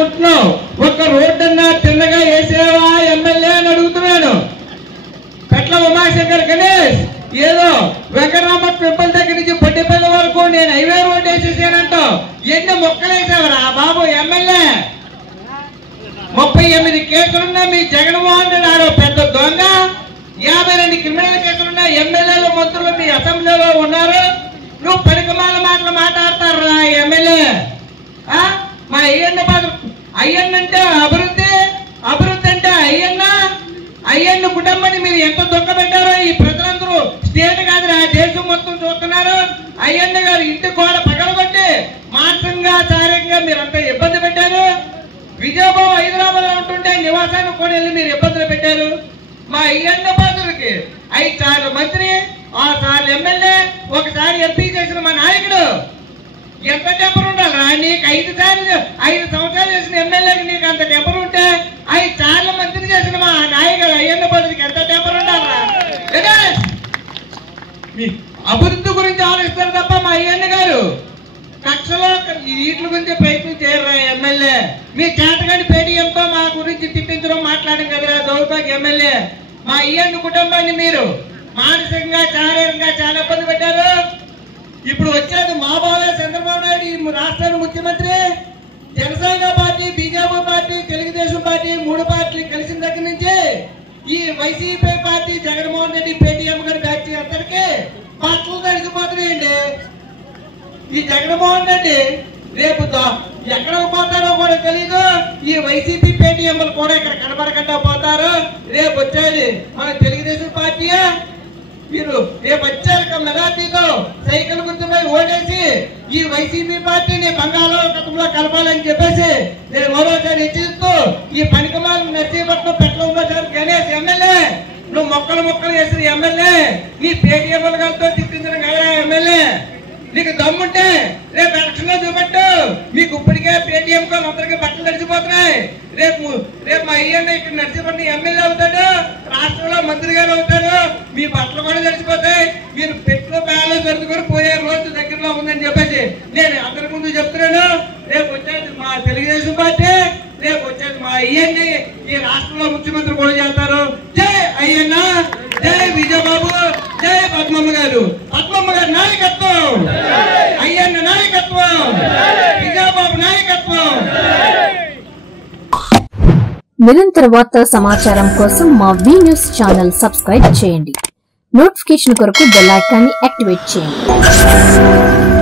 అనుకుంటున్నావు? ఒక రోడ్డన్నా తిన్నగా వేసేవా ఎమ్మెల్యే అని అడుగుతున్నాను. పెట్ల ఉమాశంకర్ గణేష్ ఏదో వెంకటరామ టెంపుల్ దగ్గర నుంచి బొడ్డిపల్లి వరకు నేను హైవే రోడ్ వేసేసానంటావు. ఎన్ని మొక్కలు వేసావరా బాబు ఎమ్మెల్యే? 38 కేసులున్నా మీ జగన్మోహన్ రెడ్డి ఆడో పెద్ద దొంగ. 52 క్రిమినల్ కేసులున్నా ఎమ్మెల్యేలు మంత్రులు మీ అసెంబ్లీలో ఉన్నారు. నువ్వు పనికిమాల మాటలు మాట్లాడతారా ఎమ్మెల్యే? మా అయ్యన్న అంటే అభివృద్ధి, అభివృద్ధి అంటే అయ్యన్న కుటుంబాన్ని మీరు ఎంత దుఃఖ పెట్టారో ఈ ప్రజలందరూ స్టేట్ కాదురా దేశం మొత్తం చూస్తున్నారు. అయ్యన్న గారు ఇంటి గోడ పగలగొట్టి మానసికంగా శారీరకంగా మీరంతా ఇబ్బంది పెట్టారు. విజయబాబు హైదరాబాద్ లో ఉంటుంటే నివాసానికి కూడా వెళ్ళి మీరు ఇబ్బందులు పెట్టారు. మా అయ్యన్న బాధులకి 5 సార్లు మంత్రి, 6 సార్లు ఎమ్మెల్యే, 1 సారి ఎంపీ చేసిన మా నాయకుడు ఎంత టెంపర్ ఉండాలరా నీకు? 5 సంవత్సరాలు చేసిన ఎమ్మెల్యేకి నీకు అంత టెంపర్ ఉంటే 5 సార్లు మంత్రి చేసిన మా నాయకుడు అయ్యన్న బాధులకి ఎంత టెంపర్ ఉండాలరా? అభివృద్ధి గురించి ఆలోచిస్తారు తప్ప మా అయ్యన్న గారు కక్షలో వీటి గురించి ప్రయత్నం చేయరా ఎమ్మెల్యే? మీ చేతగాని పేటీఎంతో మా గురించి తిట్టించడం మాట్లాడడం కదరా దౌర్భాగ్య ఎమ్మెల్యే. మా అయ్యన్న కుటుంబాన్ని మీరు మానసికంగా శారీరకంగా చాలా ఇబ్బంది పెట్టారు. ఇప్పుడు వచ్చేది మా బాలే చంద్రబాబు నాయుడు ఈ రాష్ట్రానికి ముఖ్యమంత్రి. Janasena party, BJP party, Telugu Desam party 3 పార్టీలు కలిసిన దగ్గర నుంచి ఈ YCP party Jaganmohan Reddy Paytm గారి బ్యాచ్ అందరికీ బట్టలు తడిసిపోతున్నాయండి. ఈ జగన్మోహన్ రెడ్డి రేపు ఎక్కడికి పోతారో కూడా తెలీదు. ఈ వైసీపీ పేటీఎంలు కూడా ఇక్కడ కనబడకుండా పోతారు. రేపు వచ్చేది మన తెలుగుదేశం పార్టీయే. మీరు రేపు వచ్చారు మెజార్టీతో సైకిల్ గుర్తుపై ఓటేసి ఈ వైసీపీ పార్టీని బంగాళాఖాతంలో కలపాలని చెప్పేసి నేను మరోసారి హెచ్చరిస్తూ ఈ పనికిమాల నర్సీపట్నం పెట్ల ఉమాశంకర్ గణేష్ ఎమ్మెల్యే, నువ్వు మొక్కలు వేసిన ఎమ్మెల్యే, నీ పేటీఎంల గారితో తిట్టించడం కదా ఎమ్మెల్యే. నీకు దమ్ముంటే రేపు ఎలక్షన్ లో చూపెట్టు. మీకు ఇప్పటికే పేటీఎం తో అందరికీ బట్టలు తడిచిపోతున్నాయి. రేపు మా అయ్యన్న ఇక్కడ నర్సీపట్నం ఎమ్మెల్యే అవుతాడు, రాష్ట్రంలో మంత్రి గారు అవుతారు. మీ బట్టలు కూడా తడిచిపోతాయి. మీరు పెట్రోల్ బ్యాలెన్స్ దొరుకుని పోయే రోజు దగ్గరలో ఉందని చెప్పేసి నేను అందరి ముందు చెప్తున్నాను. రేపు వచ్చేది మా తెలుగుదేశం పార్టీ, రేపు వచ్చేది మా అయ్యన్ని ఈ రాష్ట్రంలో ముఖ్యమంత్రి కూడా చేస్తారు. జై అయ్యన్న, జై విజయబాబు, జై పద్మమ్మ గారు. పద్మమ్మ గారి నాయకత్వం, అయ్యన్న నాయకత్వం, విజయబాబు నాయకత్వం. నిరంతర వార్తా సమాచారం కోసం మా వి న్యూస్ ఛానల్ సబ్స్క్రైబ్ చేయండి. నోటిఫికేషన్ కొరకు బెల్ ఐకాన్ ని యాక్టివేట్ చేయండి.